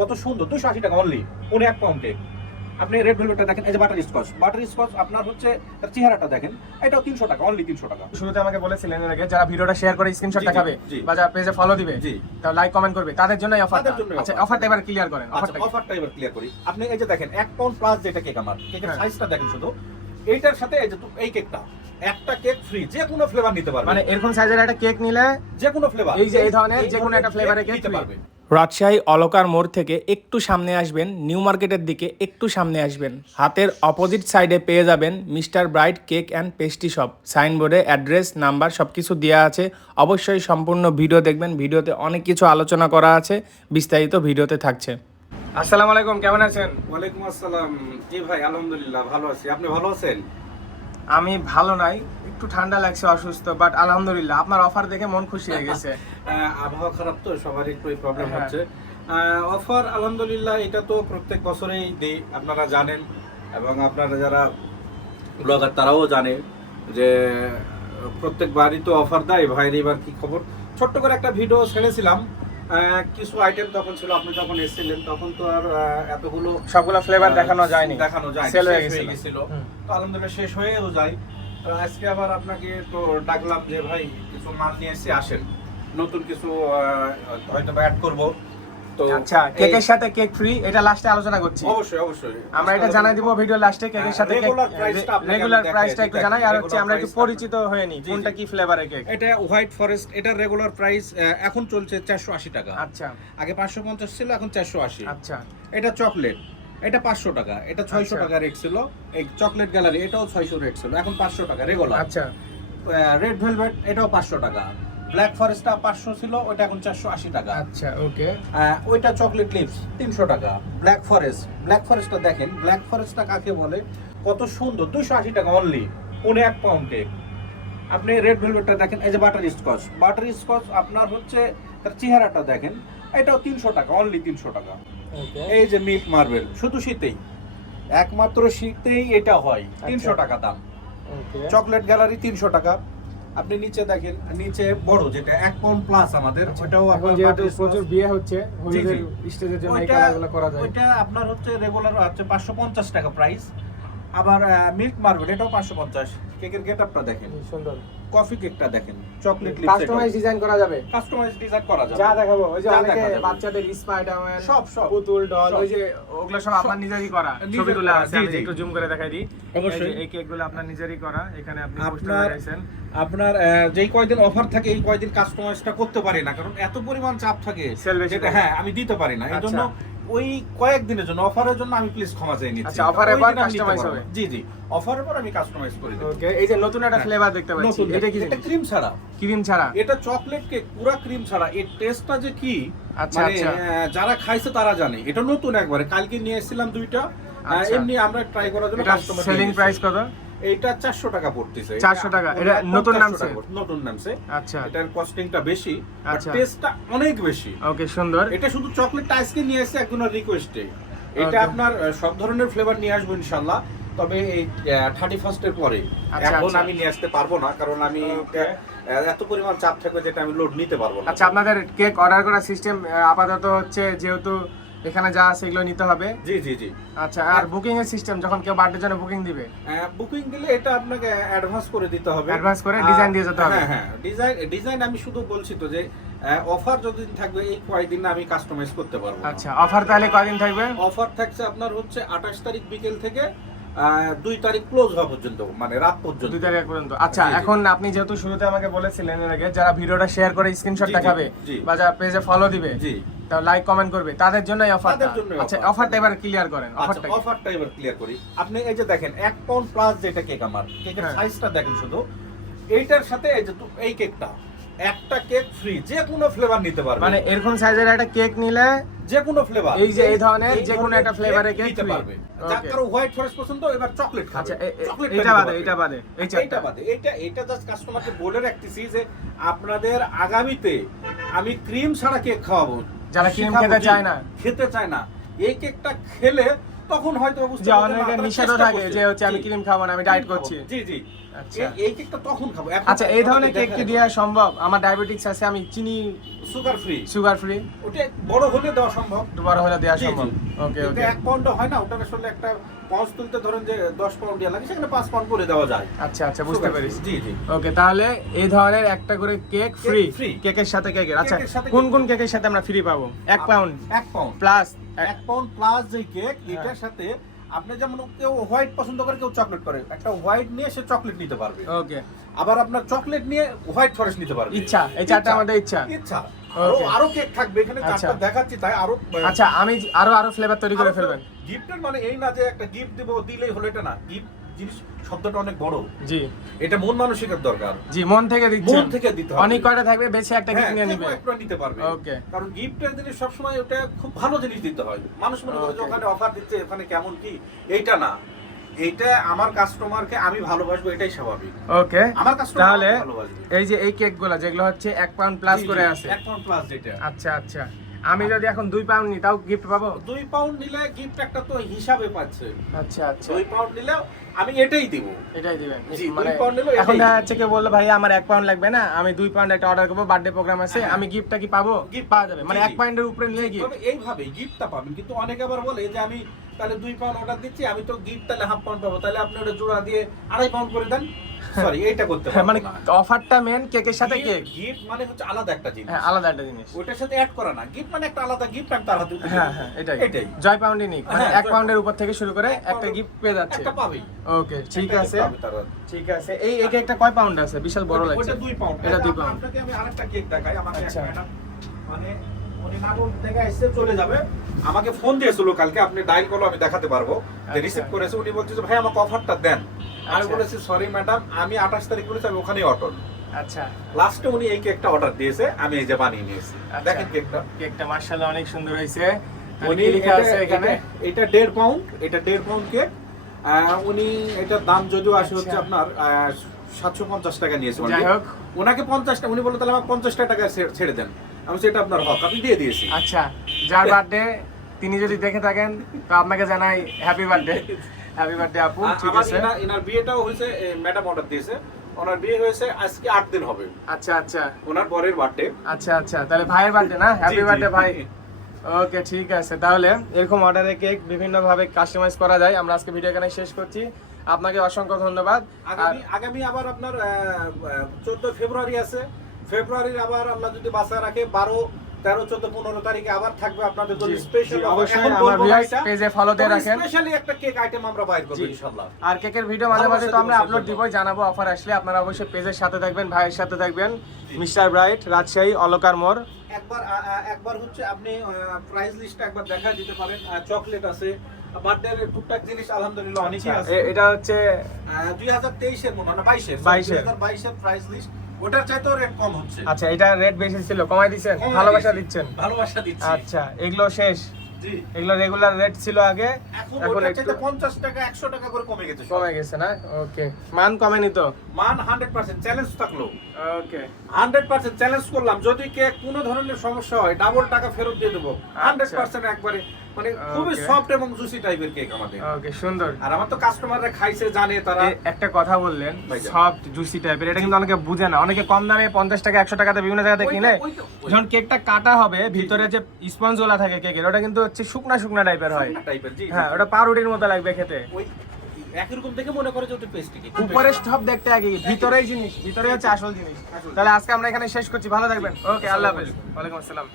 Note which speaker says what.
Speaker 1: কত সুন্দর দুশো আশি টাকা অনলি উনি এক পাউন্ডে আপনি রেড ভেলভেটটা দেখেন এই যে বাটার স্কচ বাটার স্কচ আপনার হচ্ছে তার চেহারাটা দেখেন এটাও তিনশো টাকা অনলি তিনশো টাকা।
Speaker 2: শুরুতে আমাকে বলেছিলেন এর আগে যারা ভিডিওটা শেয়ার করে স্ক্রিনশট দেখাবে বা যারা পেজে ফলো দিবে। তা লাইক কমেন্ট করবে। তাদের জন্য অফার আচ্ছা অফারটা এবার ক্লিয়ার করেন
Speaker 1: আচ্ছা
Speaker 2: অফারটা
Speaker 1: এবার ক্লিয়ার করি। আপনি এই যে দেখেন এক পাউন্ড প্লাস যেটা কেক আমার কেকের
Speaker 2: হ্যাঁ।
Speaker 1: সাইজটা দেখেন শুধু। এইটার সাথে এই যে এই কেকটা একটা কেক ফ্রি যে কোনো ফ্লেভার নিতে পারবে।
Speaker 2: মানে এরকম সাইজের একটা কেক নিলে
Speaker 1: যে কোনো ফ্লেভার
Speaker 2: এই যে এই ধরনের যে কোনো একটা এর cake
Speaker 1: নিতে পারবে।
Speaker 3: রাজশাহী অলকার মোড় থেকে একটু সামনে আসবেন, নিউ মার্কেটের দিকে একটু সামনে আসবেন। হাতের অপোজিট সাইডে পেয়ে যাবেন mister bright cake and pastry shop. সাইনবোর্ডে অ্যাড্রেস, নাম্বার সব কিছু দেওয়া আছে। অবশ্যই সম্পূর্ণ ভিডিও দেখবেন। ভিডিওতে অনেক কিছু আলোচনা করা আছে। বিস্তারিত ভিডিওতে থাকছে।
Speaker 2: আসসালামু আলাইকুম, কেমন আছেন?
Speaker 1: ওয়ালাইকুম আসসালাম। জি ভাই, আলহামদুলিল্লাহ, ভালো আছি। আপনি ভালো আছেন?
Speaker 2: আমি ভালো নাই একটু ঠান্ডা লাগছে অসুস্থ বাট আলহামদুলিল্লাহ আপনার অফার দেখে মন খুশি হয়ে গেছে।
Speaker 1: আবহাওয়া খারাপ তো সবার একটু প্রবলেম
Speaker 2: হ্যাঁ।
Speaker 1: হচ্ছে। অফার আলহামদুলিল্লাহ এটা তো প্রত্যেক বছরেই দিই আপনারা জানেন এবং আপনারা যারা ব্লগার তারাও জানে যে প্রত্যেকবারই তো অফার দেয় ভাইয়ের এবার কি খবর? ছোট্ট করে একটা ভিডিও ছেড়েছিলাম কিছু আইটেম তখন ছিল আপনি যখন এসেছিলেন তখন তো আর এতগুলো
Speaker 2: সবগুলো ফ্লেভার দেখানো যায়নি।
Speaker 1: দেখানো যায়
Speaker 2: সেল হয়ে হুম।
Speaker 1: তো আলহামদুলিল্লাহ শেষ হয়েও যায়। তো আজকে আবার আপনাকে তো ডাকলাম যে ভাই কিছু মাল নিয়ে এসে আসেন। নতুন কিছু হয়তো অ্যাড করব। তো
Speaker 2: আচ্ছা কেকের সাথে কেক ফ্রি এটা লাস্টে আলোচনা করছি।
Speaker 1: অবশ্যই অবশ্যই।
Speaker 2: আমরা এটা জানাই দিব ভিডিও লাস্টে কেকের সাথে রেগুলার প্রাইসটা একটু জানাই আর হচ্ছে আমরা একটু পরিচিত হয়ে নিই কোনটা কি ফ্লেভারের কেক
Speaker 1: এটা হোয়াইট ফরেস্ট এটার রেগুলার প্রাইস এখন চলছে চারশো আশি টাকা।
Speaker 2: আচ্ছা।
Speaker 1: আগে পাঁচশো পঞ্চাশ ছিল এখন চারশো আশি।
Speaker 2: আচ্ছা।
Speaker 1: এটা চকলেট এটা পাঁচশো টাকা এটা ছয়শো
Speaker 2: আচ্ছা।
Speaker 1: টাকা রেট ছিল। এই চকলেট গ্যালারি এটাও ছয়শো রেট ছিল এখন পাঁচশো টাকা রেগুলার
Speaker 2: আচ্ছা।
Speaker 1: রেড ভেলভেট এটাও পাঁচশো টাকা। ব্ল্যাক ফরেস্টটা পাঁচশো ছিল ওটা এখন চারশো আশি টাকা।
Speaker 2: আচ্ছা ওকে।
Speaker 1: ওইটা চকলেট লিপস তিনশো টাকা। ব্ল্যাক ফরেস্ট ব্ল্যাক ফরেস্টটা দেখেন ব্ল্যাক ফরেস্টটা কাকে বলে? কত সুন্দর দুইশো আশি টাকা অনলি উনি এক পাউন্ড কেক আপনি রেড ভেলভেটটা দেখেন এই যে বাটার স্কচ বাটার স্কচ আপনার হচ্ছে তার চেহারাটা দেখেন এটাও তিনশো টাকা অনলি তিনশো টাকা। এই যে মিল্ক মার্বেল শুধু শীতেই একমাত্র শীতেই এটা হয় তিনশো টাকা দাম।
Speaker 2: ওকে।
Speaker 1: চকলেট গ্যালারি তিনশো টাকা। আপনি নিচে দেখেন নিচে বড় যেটা এক পাউন্ড প্লাস আমাদের ওটাও আপনার
Speaker 2: যেহেতু প্রচুর বিয়ে হচ্ছে
Speaker 1: হলিডে
Speaker 2: হলুদের স্টেজের জন্য এই কালারগুলো করা যায়।
Speaker 1: ওটা আপনার হচ্ছে রেগুলার হচ্ছে পাঁচশো পঞ্চাশ টাকা প্রাইস আবার মিল্ক মার্বেল এটাও পাঁচশো পঞ্চাশ। কেকের গেট আপটা দেখেন
Speaker 2: সুন্দর।
Speaker 1: কফি কেকটা দেখেন। চকলেট লিপ
Speaker 2: কাস্টমাইজ ডিজাইন করা যাবে।
Speaker 1: কাস্টমাইজ ডিজাইন করা যাবে।
Speaker 2: যা দেখাবো ওই যে অনেকে। বাচ্চাদের স্পাইডারম্যান
Speaker 1: সব সব।
Speaker 2: পুতুল ডল ওই যে ওগুলো সব আপনার নিজেরই করা। ছবিগুলো আছে আমি একটু জুম করে দেখাই দিই।
Speaker 1: অবশ্যই।
Speaker 2: এই কেকগুলো আপনার নিজেরই করা। এখানে আপনি পোস্টার লাগাইছেন।
Speaker 1: আপনার যেই কয়দিন অফার থাকে এই কয়দিন কাস্টমাইজটা করতে পারি না কারণ এত পরিমাণ চাপ থাকে। হ্যাঁ আমি দিতে পারি না। এই জন্য ওই কয়েকদিনের জন্য অফারের জন্য আমি প্লিজ ক্ষমা চাই নিচ্ছি।
Speaker 2: আচ্ছা, offer পর
Speaker 1: পারব।
Speaker 2: হবে।
Speaker 1: জি জি অফারের পর আমি কাস্টমাইজ করে দেব।
Speaker 2: ওকে এই যে নতুন একটা
Speaker 1: হ্যাঁ।
Speaker 2: ফ্লেভার দেখতে পাচ্ছি এটা কি
Speaker 1: এটা ক্রিম ছাড়া।
Speaker 2: ক্রিম ছাড়া?
Speaker 1: এটা চকলেট কেক পুরো ক্রিম ছাড়া। এর টেস্টটা যে কি?
Speaker 2: আচ্ছা,
Speaker 1: মানে
Speaker 2: আচ্ছা।
Speaker 1: যারা খাইছে তারা জানে। এটা নতুন একবারে। কালকে নিয়ে এসেছিলাম দুইটা।
Speaker 2: আচ্ছা।
Speaker 1: এমনি আমরা ট্রাই করার জন্য customer
Speaker 2: সেলিং প্রাইস। কত?
Speaker 1: এইটা চারশো টাকা পড়তেছে
Speaker 2: 400 টাকা। এটা নতুন নামছে?
Speaker 1: নতুন নামছে
Speaker 2: আচ্ছা
Speaker 1: এটার কস্টিংটা বেশি
Speaker 2: আচ্ছা।
Speaker 1: টেস্টটা অনেক বেশি
Speaker 2: ওকে সুন্দর
Speaker 1: এটা শুধু চকলেট আইসক্রিম নিয়ে একজনের রিকোয়েস্টে এটা আপনার সব ধরনের ফ্লেভার নিয়ে আসব ইনশাল্লাহ তবে এই থার্টি ফার্স্টের পরে
Speaker 2: আচ্ছা,
Speaker 1: এখন
Speaker 2: আচ্ছা।
Speaker 1: আমি নিয়ে আসতে পারব না কারণ আমি. এত পরিমাণ চাপ থাকবে যেটা আমি লোড নিতে পারব না
Speaker 2: আচ্ছা আপনাদের কেক অর্ডার করার সিস্টেম আপাতত হচ্ছে যেহেতু এখানে যা আছে এগুলো নিতে হবে?
Speaker 1: জি জি জি।
Speaker 2: আচ্ছা আর বুকিং এর সিস্টেম যখন কেউ বার্থডের জন্য বুকিং দিবে?
Speaker 1: বুকিং দিলে এটা আপনাকে অ্যাডভান্স করে দিতে হবে।
Speaker 2: Advance করে design দিয়ে যেতে হবে।
Speaker 1: হ্যাঁ হ্যাঁ ডিজাইন ডিজাইন আমি শুধু বলছি তো যে অফার যতদিন থাকবে এই আমি কাস্টমাইজ করতে পারব
Speaker 2: আচ্ছা অফার তাহলে কয়দিন থাকবে?
Speaker 1: অফার থাকছে আপনার হচ্ছে আঠাশ তারিখ বিকেল থেকে দুই তারিখ ক্লোজ হওয়া পর্যন্ত মানে রাত পর্যন্ত।
Speaker 2: দুই তারিখ পর্যন্ত। আচ্ছা। এখন আপনি যেহেতু শুরুতে আমাকে বলেছিলেন এর আগে যারা ভিডিওটা শেয়ার করে স্ক্রিনশট দেখাবে বা যারা পেজে ফলো দিবে
Speaker 1: জি।
Speaker 2: তা লাইক কমেন্ট করবে। তাদের জন্যই অফারটা
Speaker 1: তাদের
Speaker 2: আচ্ছা। অফারটা এবার ক্লিয়ার করেন
Speaker 1: আচ্ছা
Speaker 2: অফারটা
Speaker 1: অফারটা এবার ক্লিয়ার করি। আপনি এই যে দেখেন এক পাউন্ড প্লাস যেটা কেক আমার কেকের
Speaker 2: হ্যাঁ।
Speaker 1: সাইজটা দেখেন শুধু। এইটার সাথে এই যে এই কেকটা একটা কেক ফ্রি যে কোনো ফ্লেভার নিতে পারবে।
Speaker 2: মানে এরকম সাইজের একটা কেক নিলে
Speaker 1: যে কোনো ফ্লেভার
Speaker 2: এই যে এই ধরনের যে কোনো একটা flavor-এর cake
Speaker 1: নিতে। পারবে। যার কারও হোয়াইট ফরেস্ট পছন্দ এবার চকলেট খাবে।
Speaker 2: আচ্ছা
Speaker 1: চকলেট
Speaker 2: এইটা বাদে এইটা বাদে এই চারটা
Speaker 1: বাদে। এটা এটা জাস্ট কাস্টমারকে বলে রাখতেছি যে আপনাদের আগামীতে আমি ক্রিম ছাড়া কেক খাওয়াবো।
Speaker 2: যারা
Speaker 1: ক্রিম
Speaker 2: খেতে চায় না।
Speaker 1: খেতে চায় না। এই কেকটা খেলে তখন হয়তো বুঝতে
Speaker 2: অনেকের নিষেধও থাকে যে হচ্ছে আমি ক্রিম খাব না আমি ডায়েট করছি।
Speaker 1: জি জি।
Speaker 2: আচ্ছা।
Speaker 1: এই- এই কেকটা তখন খাব।
Speaker 2: আচ্ছা এই ধরনের কেক কি দেওয়া সম্ভব? আমার ডায়াবেটিক্স আছে আমি চিনি
Speaker 1: সুগার ফ্রি
Speaker 2: সুগার ফ্রি
Speaker 1: ওটা বড় হলে দেওয়া সম্ভব।
Speaker 2: বড় হলে দেওয়া। সম্ভব। ওকে ওকে
Speaker 1: এক পাউন্ড হয় না ওটা আসলে একটা পাউন্ড তুলতে ধরেন যে দশ পাউন্ড লাগে সেখানে পাঁচ পাউন্ড করে দেওয়া যায়।
Speaker 2: আচ্ছা আচ্ছা বুঝতে
Speaker 1: জি জি।
Speaker 2: ওকে তাহলে এই ধরনের একটা করে কেক ফ্রি কেকের সাথে কেকের। আচ্ছা কোন কোন কেকের সাথে আমরা ফ্রি পাবো? এক পাউন্ড
Speaker 1: এক পাউন্ড
Speaker 2: প্লাস
Speaker 1: এক পাউন্ড প্লাস যে কেক
Speaker 2: হ্যাঁ।
Speaker 1: এটার সাথে আপনি যেমন কেউ হোয়াইট পছন্দ করে কেউ চকলেট করে। একটা হোয়াইট নিয়ে সে চকলেট নিতে পারবে।
Speaker 2: ওকে।
Speaker 1: আবার আপনার চকলেট নিয়ে হোয়াইট ফরেস্ট নিতে পারবে।
Speaker 2: ইচ্ছা, এই চারটা আমাদের ইচ্ছা।
Speaker 1: ইচ্ছা। আরও কেক থাকবে এখানে
Speaker 2: আচ্ছা।
Speaker 1: চারটা দেখাচ্ছি তাই আরও
Speaker 2: আচ্ছা আমি আরও আরও ফ্লেভার তৈরি করে ফেলবেন।
Speaker 1: গিফটের মানে এই না যে একটা গিফট দিব দিলেই হলো এটা না। গিফট জিনিস শব্দটা অনেক বড়।
Speaker 2: জি।
Speaker 1: এটা মন মানসিকের দরকার।
Speaker 2: জি মন থেকে দিচ্ছেন
Speaker 1: মন থেকে দিতে হবে।
Speaker 2: অনেক কয়টা থাকবে? বেছে একটা
Speaker 1: হ্যাঁ,
Speaker 2: গিফট নিয়ে
Speaker 1: যে
Speaker 2: নিবে।
Speaker 1: একটা নিতে পারবে।
Speaker 2: Okay.
Speaker 1: কারণ গিফটের জিনিস সবসময় ওটা খুব ভালো জিনিস দিতে হয়। মানুষ মনে করে যে ওখানে অফার দিচ্ছে ওখানে কেমন কি? এইটা না। এইটা আমার কাস্টমারকে আমি ভালোবাসবো এটাই স্বাভাবিক।
Speaker 2: ওকে।
Speaker 1: আমার কাস্টমার
Speaker 2: তাহলে এই যে এই কেকগুলো যেগুলো হচ্ছে এক পাউন্ড প্লাস করে আছে।
Speaker 1: এক পাউন্ড প্লাস যেটা।
Speaker 2: আচ্ছা আচ্ছা। আমি যদি এখন দুই পাউন্ড নিই তাও গিফট পাবো?
Speaker 1: দুই পাউন্ড নিলে গিফট একটা তো হিসাবে পাচ্ছে।
Speaker 2: আচ্ছা আচ্ছা।
Speaker 1: দুই পাউন্ড নিলে আমি এটাই দিব।
Speaker 2: এটাই দিবেন। মানে এখন দেখা যাচ্ছে কেউ বলল ভাই আমার এক পাউন্ড লাগবে না আমি দুই পাউন্ড একটা অর্ডার করব বার্থডে প্রোগ্রাম আছে
Speaker 1: হ্যাঁ।
Speaker 2: আমি গিফটটা কি পাবো?
Speaker 1: গিফট
Speaker 2: পাওয়া যাবে। মানে এক। পাউন্ডের উপরে নিলে গিফট
Speaker 1: তবে এইভাবে গিফটটা পাবেন। কিন্তু অনেকে আবার বলে যে আমি তাহলে দুই পাউন্ড অর্ডার দিচ্ছি আমি তো গিফট তাহলে হাফ পাউন্ড পাবো। তাহলে আপনি ওটা জোড়া দিয়ে আড়াই পাউন্ড করে দেন। সরি এইটা করতে পারব
Speaker 2: মানে অফারটা মেন কেকের সাথে কেক
Speaker 1: গিফট মানে হচ্ছে আলাদা একটা জিনিস।
Speaker 2: হ্যাঁ আলাদা একটা জিনিস।
Speaker 1: ওইটার সাথে অ্যাড করা না। গিফট মানে একটা আলাদা গিফট আমি তার হাতে
Speaker 2: হ্যাঁ হ্যাঁ এটাই।
Speaker 1: এটাই।
Speaker 2: জয় নিক। মানে
Speaker 1: হ্যাঁ,
Speaker 2: এক
Speaker 1: জয়
Speaker 2: পাউন্ডের উপর থেকে শুরু করে একটা গিফট পেয়ে যাচ্ছে।
Speaker 1: একটা পাবেই।
Speaker 2: ওকে ঠিক আছে। ঠিক আছে। এই এই কেকটা কয় পাউন্ড আছে? বিশাল বড় লাগছে।
Speaker 1: ওটা দুই পাউন্ড
Speaker 2: এটা দুই পাউন্ড
Speaker 1: আপনাকে আমি আরেকটা কেক দেখাই। এক
Speaker 2: আচ্ছা।
Speaker 1: ম্যাডাম মানে উনি থেকে এসে চলে যাবে। আমাকে ফোন দিয়েছিল কালকে। আপনি ডায়াল করল আমি দেখাতে পারব। যে
Speaker 2: আচ্ছা।
Speaker 1: রিসিভ করেছে উনি বলছে যে ভাই আমাকে অফারটা দেন। আমি
Speaker 2: আচ্ছা।
Speaker 1: বলেছি সরি ম্যাডাম আমি আঠাশ তারিখ বলেছি আমি ওখানেই অটল।
Speaker 2: আচ্ছা।
Speaker 1: লাস্টে উনি এই কেকটা অর্ডার দিয়েছে আমি এই যে বানিয়ে নিয়েছি।
Speaker 2: আচ্ছা।
Speaker 1: দেখেন কেকটা
Speaker 2: কেকটা মার্শাল্লাহ অনেক সুন্দর হয়েছে।
Speaker 1: উনি
Speaker 2: লেখা আছে এখানে?
Speaker 1: এটা- দেড় পাউন্ড এটা দেড় পাউন্ড কেক উনি এটার দাম যদিও আসে হচ্ছে
Speaker 2: আচ্ছা।
Speaker 1: আপনার সাতশো পঞ্চাশ টাকা নিয়েছে
Speaker 2: যাই হোক।
Speaker 1: ওনাকে পঞ্চাশটা উনি বলল তাহলে আমাকে পঞ্চাশটা টাকা ছেড়ে দেন। আমি সেটা আপনার হক আমি দিয়ে দিয়েছি।
Speaker 2: আচ্ছা যার বার্থডে তিনি যদি দেখে থাকেন তো আপনাকে জানাই হ্যাপি বার্থডে হ্যাপি বার্থডে আপু ঠিক
Speaker 1: আমার
Speaker 2: আছে।
Speaker 1: এনার- এনার বিয়েটাও হয়েছে ম্যাডাম অর্ডার দিয়েছে। ওনার বিয়ে হয়েছে আজকে আট দিন হবে।
Speaker 2: আচ্ছা আচ্ছা।
Speaker 1: ওনার পরের বার্থডে
Speaker 2: আচ্ছা আচ্ছা। তাহলে ভাইয়ের বার্থডে না? হ্যাপি বার্থডে ভাই। ওকে ঠিক আছে। তাহলে এরকম অর্ডারে কেক বিভিন্ন ভাবে কাস্টমাইজ করা যায়। আমরা আজকে ভিডিও এখানে শেষ করছি। আপনাকে অসংখ্য ধন্যবাদ।
Speaker 1: আগামী আগামী আবার আপনার চোদ্দ ফেব্রুয়ারি আছে। ফেব্রুয়ারির আবার আল্লাহ যদি বাঁচায় রাখে বারো তেরো চোদ্দ পনেরো তারিখে আবার থাকবে আপনাদের জন্য স্পেশাল
Speaker 2: অবশ্যই আমার পেজে ফলো দিয়ে রাখেন।
Speaker 1: স্পেশালি একটা কেক আইটেম আমরা বাইর করব ইনশাআল্লাহ।
Speaker 2: আর কেকের ভিডিও মাঝে মাঝে তো আমরা আপলোড। দিবই জানাব অফার আসলে। আপনারা অবশ্যই পেজের সাথে থাকবেন ভাইয়ের সাথে থাকবেন। মিস্টার ব্রাইট রাজশাহী অলকার মোড়।
Speaker 1: একবার একবার হচ্ছে আপনি প্রাইস লিস্টটা একবার দেখা দিতে পারেন। চকলেট আছে বার্থডে টুকটাক জিনিস আলহামদুলিল্লাহ অনেকই আছে।
Speaker 2: এটা হচ্ছে
Speaker 1: দুই হাজার তেইশের মনে হয় না বাইশের
Speaker 2: 22 এর।
Speaker 1: হাজার বাইশের প্রাইস লিস্ট ওটার চাইতেও রেট কম হচ্ছে।
Speaker 2: আচ্ছা এটা রেট বেশি ছিল কমাই দিচ্ছেন ভালোবাসা দিচ্ছেন।
Speaker 1: ভালোবাসা দিচ্ছি।
Speaker 2: আচ্ছা এগুলো শেষ। এগুলো রেগুলার রেট ছিল আগে
Speaker 1: এখন
Speaker 2: এখন একটু
Speaker 1: চাইতে পঞ্চাশ টাকা একশো টাকা করে কমে গেছে
Speaker 2: কমে গেছে না? ওকে মান কমেনি তো?
Speaker 1: মান হান্ড্রেড পার্সেন্ট চ্যালেঞ্জ থাকল।
Speaker 2: ওকে
Speaker 1: হান্ড্রেড পার্সেন্ট চ্যালেঞ্জ করলাম যদি কে কোনো ধরনের সমস্যা হয় ডাবল টাকা ফেরত দিয়ে দেবো। হান্ড্রেড পার্সেন্ট একবারে। মানে খুবই সফট এবং জুসি টাইপের কেক আমাদের।
Speaker 2: ওকে সুন্দর।
Speaker 1: আর আমার তো কাস্টমাররা খাইছে জানে তারা।
Speaker 2: একটা কথা বললেন সফট জুসি টাইপের এটা কিন্তু অনেকে বুঝে না। অনেকে কম দামে পঞ্চাশ টাকা একশো টাকাতে বিভিন্ন জায়গাতে কিনে। যখন কেকটা কাটা হবে ভিতরে যে স্পঞ্জ ওলা থাকে কেকের ওটা কিন্তু হচ্ছে শুকনা শুকনা টাইপের হয়।
Speaker 1: টাইপের
Speaker 2: হ্যাঁ ওটা পাউরুটির মতো লাগবে খেতে।
Speaker 1: একই রকম দেখে মনে করে যে ওটা পেস্টি কেক
Speaker 2: উপরে সব দেখতে আগে ভিতরেই জিনিস ভিতরে হচ্ছে আসল জিনিস। তাহলে আজকে আমরা এখানে শেষ করছি ভালো থাকবেন। ওকে আল্লাহ হাফেজ। ওয়ালাইকুম আসসালাম।